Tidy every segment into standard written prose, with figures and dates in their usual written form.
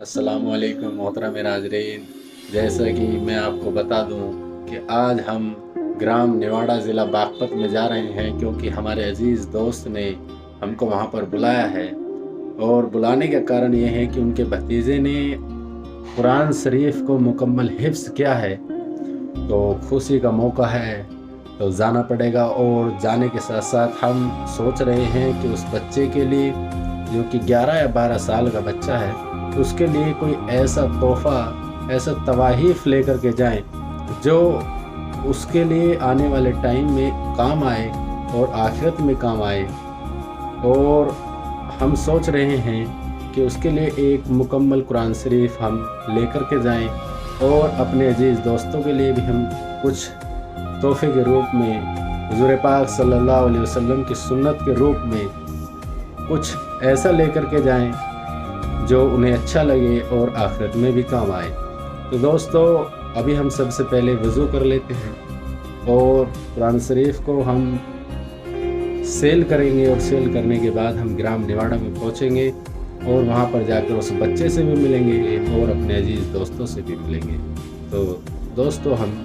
अस्सलाम वालेकुम मोहतरम नाज़रीन। जैसा कि मैं आपको बता दूं कि आज हम ग्राम नेवाड़ा ज़िला बागपत में जा रहे हैं, क्योंकि हमारे अजीज़ दोस्त ने हमको वहां पर बुलाया है। और बुलाने का कारण ये है कि उनके भतीजे ने कुरान शरीफ को मुकम्मल हिफ्ज़ किया है, तो खुशी का मौका है, तो जाना पड़ेगा। और जाने के साथ साथ हम सोच रहे हैं कि उस बच्चे के लिए, जो कि 11 या 12 साल का बच्चा है, उसके लिए कोई ऐसा तोहफ़ा, ऐसा तवाहीफ़ लेकर के जाएं जो उसके लिए आने वाले टाइम में काम आए और आखिरत में काम आए। और हम सोच रहे हैं कि उसके लिए एक मुकम्मल कुरान शरीफ हम लेकर के जाएं, और अपने अजीज़ दोस्तों के लिए भी हम कुछ तोहफ़े के रूप में हुज़ूर पाक सल्लल्लाहु अलैहि वसल्लम की सुन्नत के रूप में कुछ ऐसा लेकर के जाएं जो उन्हें अच्छा लगे और आखिरत में भी काम आए। तो दोस्तों, अभी हम सबसे पहले वज़ू कर लेते हैं और कुरान शरीफ को हम सेल करेंगे, और सेल करने के बाद हम ग्राम नेवाड़ा में पहुंचेंगे और वहां पर जाकर उस बच्चे से भी मिलेंगे और अपने अजीज़ दोस्तों से भी मिलेंगे। तो दोस्तों, हम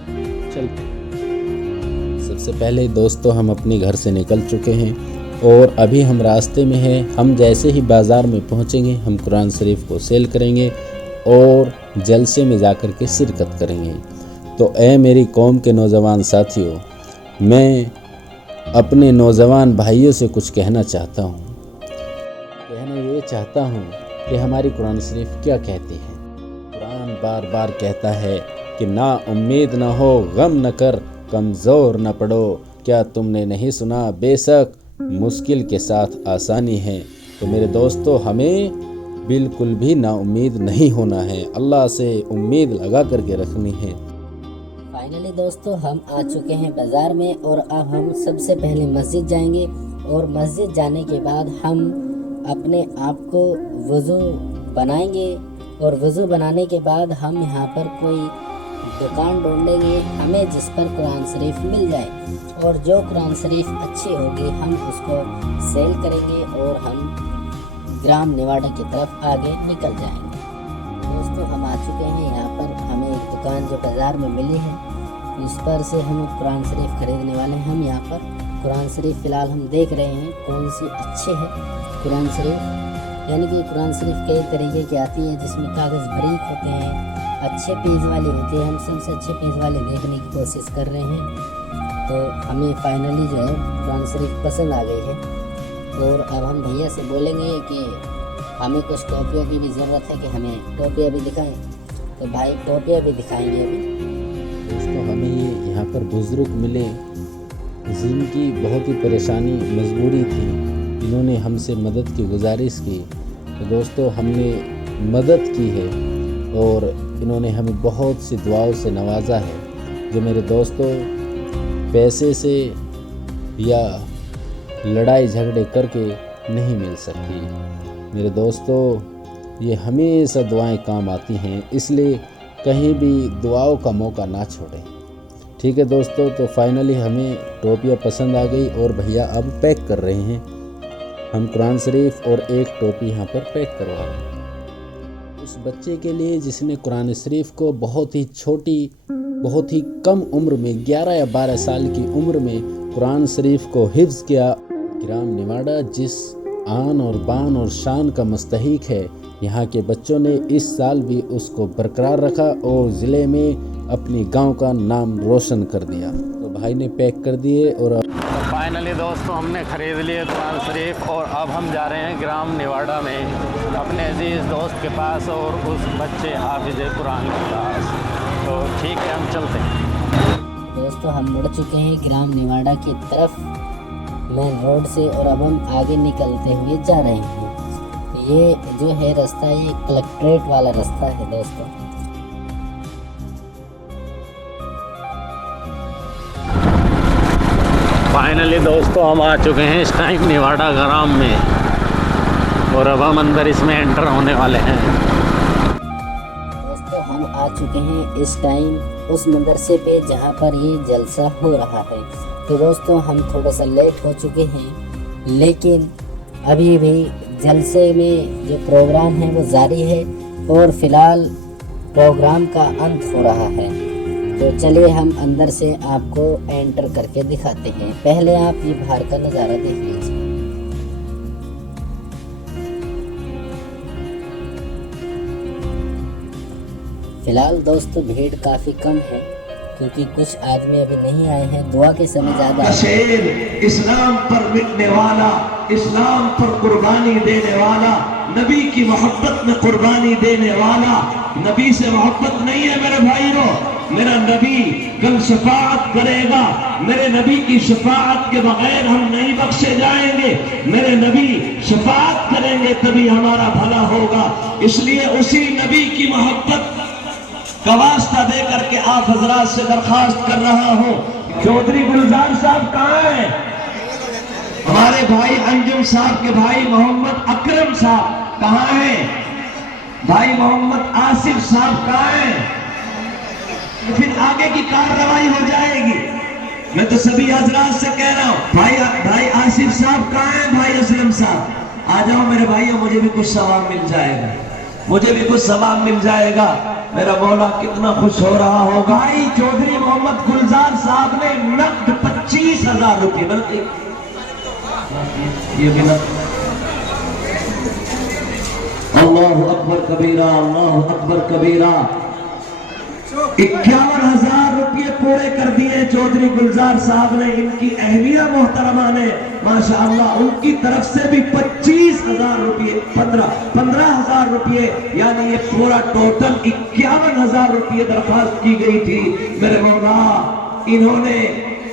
चलते हैं। सबसे पहले दोस्तों, हम अपने घर से निकल चुके हैं और अभी हम रास्ते में हैं। हम जैसे ही बाज़ार में पहुंचेंगे, हम कुरान शरीफ को सेल करेंगे और जलसे में जाकर के शिरकत करेंगे। तो ऐ मेरी कौम के नौजवान साथियों, मैं अपने नौजवान भाइयों से कुछ कहना चाहता हूँ। कहना ये चाहता हूँ कि हमारी कुरान शरीफ क्या कहती है। कुरान बार बार कहता है कि ना उम्मीद ना हो, गम न कर, कमज़ोर न पड़ो। क्या तुमने नहीं सुना, बेशक मुश्किल के साथ आसानी है। तो मेरे दोस्तों, हमें बिल्कुल भी नाउम्मीद नहीं होना है, अल्लाह से उम्मीद लगा करके रखनी है। फाइनली दोस्तों, हम आ चुके हैं बाज़ार में और अब हम सबसे पहले मस्जिद जाएंगे, और मस्जिद जाने के बाद हम अपने आप को वज़ू बनाएंगे, और वज़ू बनाने के बाद हम यहाँ पर कोई दुकान ढूंढेंगे हमें जिस पर कुरान शरीफ मिल जाए, और जो कुरान शरीफ अच्छी होगी हम उसको सेल करेंगे और हम ग्राम नेवाड़ा की तरफ आगे निकल जाएंगे। दोस्तों, हम आ चुके हैं यहाँ पर। हमें एक दुकान जो बाज़ार में मिली है, उस पर से हम कुरान शरीफ खरीदने वाले हैं। हम यहाँ पर कुरान शरीफ फ़िलहाल हम देख रहे हैं कौन सी अच्छी है कुरान शरीफ। यानी कि कुरान शरीफ कई तरीके की आती है, जिसमें कागज़ बारीक होते हैं, अच्छे पेज वाली होती है। हम सबसे अच्छे पेज वाले देखने की कोशिश कर रहे हैं। तो हमें फाइनली जो है कुरान शरीफ पसंद आ गई है, और अब हम भैया से बोलेंगे कि हमें कुछ टोपियों की भी ज़रूरत है कि हमें टोपियाँ भी दिखाएं। तो भाई टोपियाँ भी दिखाएंगे अभी। दोस्तों, हमें ये यहाँ पर बुज़ुर्ग मिले जिनकी बहुत ही परेशानी, मजबूरी थी। इन्होंने हमसे मदद की गुजारिश की, तो दोस्तों हमने मदद की है और इन्होंने हमें बहुत सी दुआओं से नवाजा है, जो मेरे दोस्तों पैसे से या लड़ाई झगड़े करके नहीं मिल सकती। मेरे दोस्तों, ये हमेशा दुआएं काम आती हैं, इसलिए कहीं भी दुआओं का मौका ना छोड़ें। ठीक है दोस्तों, तो फाइनली हमें टोपियाँ पसंद आ गई और भैया अब पैक कर रहे हैं। हम कुरान शरीफ और एक टोपी यहाँ पर पैक करवा रहे हैं उस बच्चे के लिए जिसने कुरान शरीफ को बहुत ही छोटी, बहुत ही कम उम्र में, 11 या 12 साल की उम्र में कुरान शरीफ को हिफ्ज़ किया। ग्राम नेवाड़ा जिस आन और बान और शान का मुस्तहिक है, यहाँ के बच्चों ने इस साल भी उसको बरकरार रखा और ज़िले में अपनी गांव का नाम रोशन कर दिया। तो भाई ने पैक कर दिए और फाइनली दोस्तों हमने ख़रीद लिए कुरान शरीफ, और अब हम जा रहे हैं ग्राम नेवाड़ा में अपने अजीज़ दोस्त के पास और उस बच्चे हाफिज़ कुरान के पास। तो ठीक है, हम चलते हैं। दोस्तों, हम मुड़ चुके हैं ग्राम नेवाड़ा की तरफ मेन रोड से, और अब हम आगे निकलते हुए जा रहे हैं। ये जो है रास्ता, ये कलेक्ट्रेट वाला रास्ता है दोस्तों। फाइनली दोस्तों हम आ चुके हैं इस टाइम नेवाड़ा ग्राम में, और अब हम अंदर इसमें एंटर होने वाले हैं। दोस्तों, हम आ चुके हैं इस टाइम उस मदरसे पे जहाँ पर ये जलसा हो रहा है। तो दोस्तों, हम थोड़ा सा लेट हो चुके हैं, लेकिन अभी भी जलसे में जो प्रोग्राम है वो जारी है, اور فی الحال پروگرام کا انت ہو رہا ہے، تو چلیے ہم اندر سے آپ کو انٹر کر کے دکھاتے ہیں۔ پہلے آپ یہ باہر کا نظارہ دیکھ لیجیے۔ فی الحال دوستو بھیڑ کافی کم ہے کیونکہ کچھ آدمی ابھی نہیں آئے ہیں، دعا کے سمے زیادہ آئے ہیں۔ شیر اسلام پر مٹنے والا، اسلام پر قربانی دینے والا، نبی کی محبت میں قربانی دینے والا، نبی سے محبت نہیں ہے میرے بھائیوں، میرا نبی کل شفاعت کرے گا، میرے نبی کی شفاعت کے بغیر ہم نہیں بخشے جائیں گے، میرے نبی شفاعت کریں گے تبھی ہمارا بھلا ہوگا۔ اس لیے اسی نبی کی محبت کا واسطہ دے کر کے آپ حضرات سے درخواست کر رہا ہوں، چودھری گلزار صاحب کہاں ہیں؟ ہمارے بھائی انجم صاحب کے بھائی محمد اکرم صاحب کہاں ہیں؟ بھائی محمد آصف صاحب کہاں ہیں؟ پھر آگے کی کارروائی ہو جائے گی۔ میں تو سبھی حضرات سے کہہ رہا ہوں، بھائی آصف صاحب کہاں ہیں؟ بھائی اسلم صاحب آ جاؤ میرے بھائیوں، مجھے بھی کچھ ثواب مل جائے گا، مجھے بھی کچھ ثواب مل جائے گا، میرا مولا کتنا خوش ہو رہا ہوگا۔ بھائی چودھری محمد گلزار صاحب نے نقد 25,000 روپے بلکہ یہ بھی نقد۔ اللہ اکبر کبیرہ، اللہ اکبر کبیرہ۔ 51,000 روپے پورے کر دیے چودھری گلزار صاحب نے، ان کی اہلیہ محترمہ نے ماشاءاللہ ان کی طرف سے بھی 25,000 روپے، 15,000 روپے، یعنی یہ پورا ٹوٹل 51,000 روپے درخواست کی گئی تھی۔ میرے مولا انہوں نے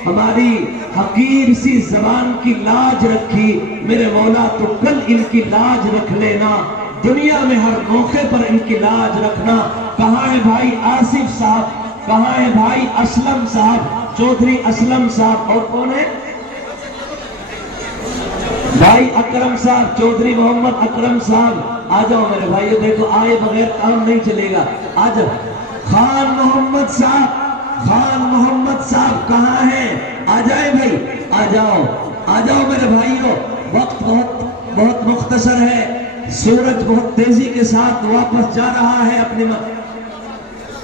ہماری حقیر سی زبان کی لاج رکھی، میرے مولا تو کل ان کی لاج رکھ لینا، دنیا میں ہر موقع پر ان کی لاج رکھنا۔ کہاں ہے بھائی آصف صاحب؟ کہاں ہے بھائی اسلم صاحب؟ چودھری اسلم صاحب اور کون ہے؟ بھائی اکرم صاحب، چودھری محمد اکرم صاحب آ جاؤ میرے بھائی، دیکھو آئے بغیر کام نہیں چلے گا، آ جاؤ۔ خان محمد صاحب، خان محمد صاحب کہاں ہیں؟ آ جائیں بھائی، آ جاؤ، آ جاؤ میرے بھائیوں، وقت بہت مختصر ہے، سورج بہت تیزی کے ساتھ واپس جا رہا ہے اپنے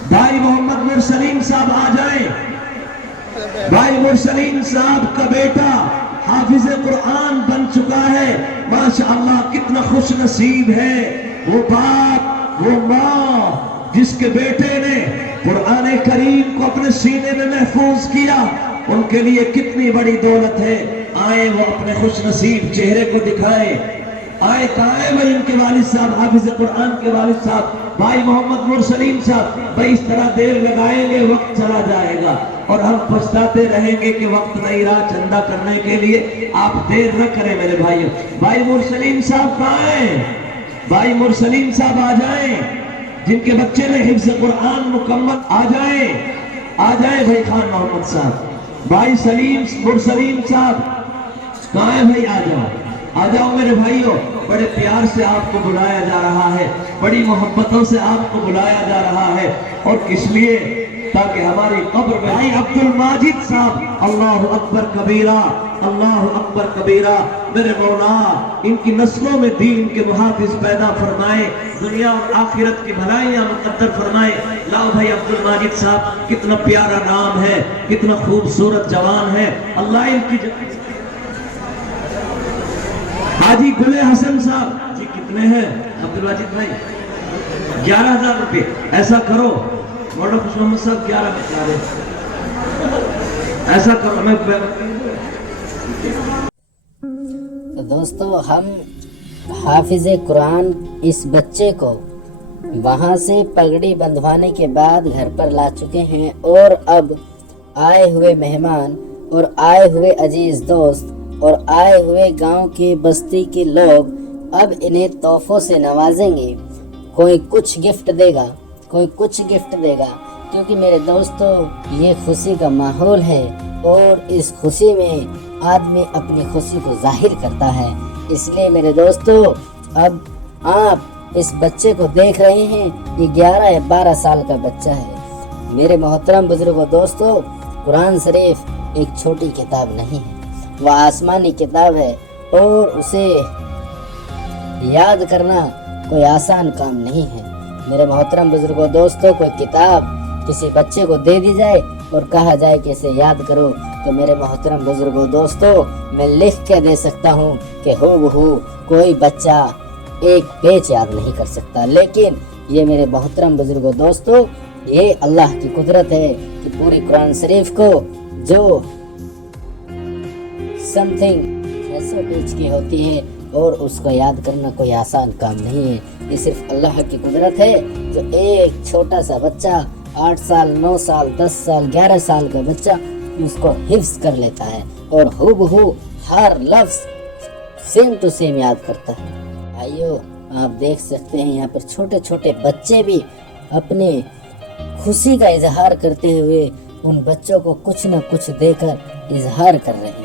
بھائی محمد مرسلین صاحب آ جائیں۔ بھائی مرسلین صاحب کا بیٹا حافظ قرآن بن چکا ہے، ماشاءاللہ کتنا خوش نصیب ہے وہ باپ، وہ ماں جس کے بیٹے نے قرآن کریم کو اپنے سینے میں محفوظ کیا، ان کے لیے کتنی بڑی دولت ہے۔ آئے وہ اپنے خوش نصیب چہرے کو دکھائے، آئے کہاں ہے بھائی ان کے والد صاحب، حافظ قرآن کے والد صاحب بھائی محمد مرسلین صاحب؟ بھائی اس طرح دیر لگائیں گے وقت چلا جائے گا اور ہم پچھتاتے رہیں گے کہ وقت نہیں رہا چندہ کرنے کے لیے، آپ دیر نہ کریں میرے بھائیوں۔ بھائی مرسلین صاحب کہاں ہیں؟ بھائی مرسلین صاحب آ جائیں، جن کے بچے نے حفظ قرآن مکمل، آ جائیں، آ جائیں بھائی خان محمد صاحب۔ بھائی سلیم مرسلین صاحب کہاں ہے بھائی؟ آ جاؤ، آ جاؤ میرے بھائیوں، بڑے پیار سے آپ کو بلایا جا رہا ہے، بڑی محبتوں سے آپ کو بلایا جا رہا ہے، اور کس لیے؟ تاکہ ہماری قبر میں بھائی عبد الماجد صاحب، اللہ اکبر کبیرہ، اللہ اکبر کبیرہ، میرے مولا ان کی نسلوں میں دین کے محافظ پیدا فرمائے، دنیا اور آخرت کی بھلائیاں مقدر فرمائے۔ لاؤ بھائی عبد الماجد صاحب، کتنا پیارا نام ہے، کتنا خوبصورت جوان ہے، اللہ ان کی حاجی گلے حسن صاحب جی کتنے ہیں عبد الواجد بھائی؟ 11,000 روپے۔ ایسا کرو مولانا خوش محمد صاحب 11 بتا رہے، ایسا کرو میں تو دوستو ہم حافظ قرآن اس بچے کو وہاں سے پگڑی بندھوانے کے بعد گھر پر لا چکے ہیں، اور اب آئے ہوئے مہمان اور آئے ہوئے عزیز دوست اور آئے ہوئے گاؤں کے بستی کے لوگ اب انہیں تحفوں سے نوازیں گے۔ کوئی کچھ گفٹ دے گا، کوئی کچھ گفٹ دے گا، کیونکہ میرے دوستو یہ خوشی کا ماحول ہے، اور اس خوشی میں آدمی اپنی خوشی کو ظاہر کرتا ہے۔ اس لیے میرے دوستو اب آپ اس بچے کو دیکھ رہے ہیں، یہ 11 یا 12 سال کا بچہ ہے۔ میرے محترم بزرگوں دوستو، قرآن شریف ایک چھوٹی کتاب نہیں ہے، وہ آسمانی کتاب ہے، اور اسے یاد کرنا کوئی آسان کام نہیں ہے۔ मेरे मोहतरम बुजुर्गों दोस्तों, कोई किताब किसी बच्चे को दे दी जाए और कहा जाए कि इसे याद करो, तो मेरे मोहतरम बुजुर्गों दोस्तों मैं लिख के दे सकता हूँ कि हूबहू कोई बच्चा एक पेज याद नहीं कर सकता। लेकिन ये मेरे मोहतरम बुजुर्गों दोस्तों, ये अल्लाह की कुदरत है कि पूरी कुरान शरीफ को जो समथिंग 600 पेज की होती है और उसको याद करना कोई आसान काम नहीं है। ये सिर्फ अल्लाह की कुदरत है जो एक छोटा सा बच्चा 8 साल 9 साल 10 साल 11 साल का बच्चा उसको हिफ्ज कर लेता है और हूबहू हर लफ्ज सेम टू सेम याद करता है। भाइयों, आप देख सकते हैं यहाँ पर छोटे छोटे बच्चे भी अपने खुशी का इजहार करते हुए उन बच्चों को कुछ न कुछ देकर इजहार कर रहे हैं।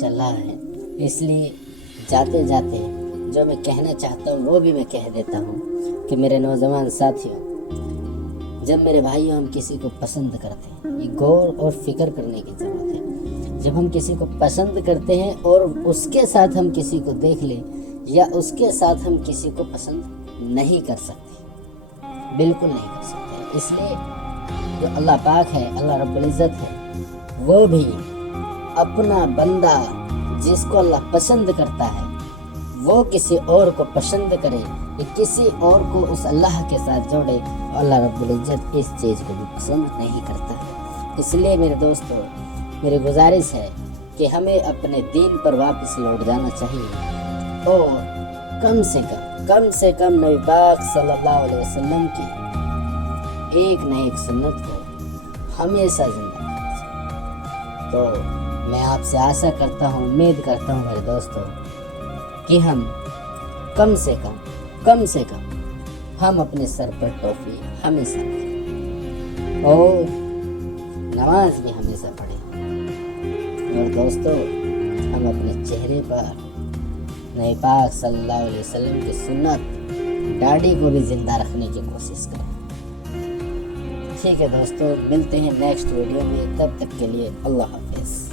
चल रहा है, इसलिए जाते जाते जो मैं कहना चाहता हूँ वो भी मैं कह देता हूँ कि मेरे नौजवान साथियों, जब मेरे भाइयों हम किसी को पसंद करते हैं, ये गौर और फिक्र करने की ज़रूरत है। जब हम किसी को पसंद करते हैं और उसके साथ हम किसी को देख लें या उसके साथ हम किसी को पसंद नहीं कर सकते, बिल्कुल नहीं कर सकते। इसलिए जो अल्लाह पाक है, अल्लाह रब्बुल इज़्ज़त है, वो भी अपना बंदा जिसको अल्लाह पसंद करता है वो किसी और को पसंद करे कि किसी और को उस अल्लाह के साथ जोड़े, अल्लाह रब्बुल इज़्ज़त इस चीज़ को भी पसंद नहीं करता है। इसलिए मेरे दोस्तों, मेरी गुजारिश है कि हमें अपने दीन पर वापस लौट जाना चाहिए और कम से कम नबी पाक सल्लल्लाहु अलैहि वसल्लम की एक न एक सुन्नत को हमेशा जिंदा रखना चाहिए। तो मैं आपसे आशा करता हूँ, उम्मीद करता हूँ मेरे दोस्तों कि हम कम से कम हम अपने सर पर टोपी हमेशा रखें और नमाज भी हमेशा पढ़ें। और दोस्तों, हम अपने चेहरे पर नबी पाक सल्लल्लाहु अलैहि वसल्लम की सुन्नत दाढ़ी को भी जिंदा रखने की कोशिश करें। ठीक है दोस्तों, मिलते हैं नेक्स्ट वीडियो में, तब तक के लिए अल्लाह हाफिज़।